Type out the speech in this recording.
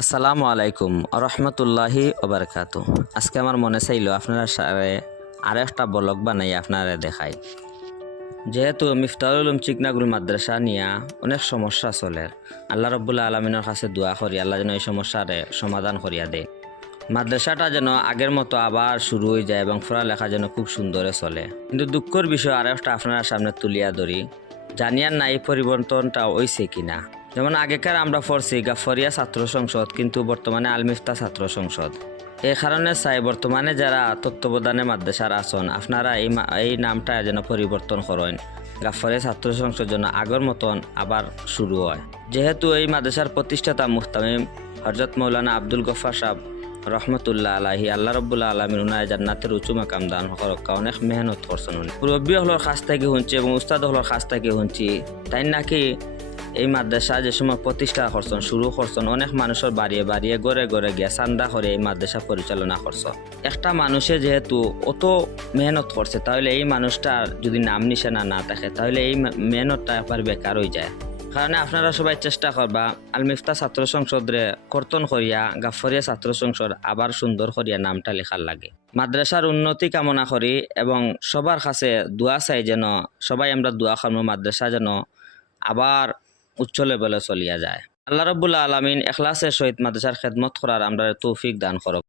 আসসালামু আলাইকুম রহমতুল্লাহি ওবরকাত। আজকে আমার মনে চাইল আপনারা সারে আর একটা বলক বানাই আপনারা দেখাই। যেহেতু মিফতাহুল উলুম চিকনাগুল মাদ্রাসা নিয়া অনেক সমস্যা চলে। আল্লাহ রব্বুল্লা আলমিনের কাছে দোয়া করি, আল্লাহ যেন এই সমস্যারে সমাধান করিয়া দেয়। মাদ্রাসাটা যেন আগের মতো আবার শুরু হয়ে যায় এবং পড়ালেখা যেন খুব সুন্দরে চলে। কিন্তু দুঃখের বিষয় আরও একটা আপনারা সামনে তুলিয়া ধরি জানিয়ার না এই পরিবর্তনটা হয়েছে কিনা। যেমন আগেকার আমরা পড়ছি গাফরিয়া ছাত্র সংসদ, কিন্তু বর্তমানে আলমিফতা ছাত্র সংসদ। এই কারণে চাই বর্তমানে যারা তত্ত্বাবধানে মাদ্রাসার আসন আপনারা এই এই নামটা যেন পরিবর্তন করেন। গাফরিয়া ছাত্র সংসদ যেন আগর মতন আবার শুরু হয়। যেহেতু এই মাদ্রাসার প্রতিষ্ঠাতা মুহতামিম হজরত মৌলানা আব্দুল গফার সাহ রহমতুল্লাহ আলাহি আল্লাহ রব্বুল্লাহ আলমিন উনায় জান্নাতের উঁচু মাকাম দান করক্কা অনেক মেহনত করছেন উনি। মুরব্বী হলোর কাছ থেকে শুনছি এবং উস্তাদ হলোর কাছ থেকে শুনছি। তাই নাকি এই মাদ্রাসা যে সময় প্রতিষ্ঠা করছেন, শুরু করছেন, অনেক মানুষের বাড়িয়ে বাড়িয়ে গড়ে গড়ে গিয়া চান্দা করে এই মাদ্রাসা পরিচালনা করছে। একটা মানুষে যেহেতু অত মেহনত করছে, তাহলে এই মানুষটার যদি নাম নিশানা না থাকে, তাহলে এই মেহনতটা একবার বেকার হয়ে যায়। কারণে আপনারা সবাই চেষ্টা করবা আল মিফতা ছাত্র সংসদরে কর্তন করিয়া গাফরিয়া ছাত্র সংসদ আবার সুন্দর করিয়া নামটা লেখার লাগে। মাদ্রাসার উন্নতি কামনা করি এবং সবার কাছে দোয়া চাই যেন সবাই আমরা দোয়া করব মাদ্রাসা যেন আবার উচ্চ লেভেলে চলিয়া যায়। আল্লাহ রবুল্লা আলমিন এখলাসের সহিত মাদ্রাসার খেদমত করার আমরা তৌফিক দান করক।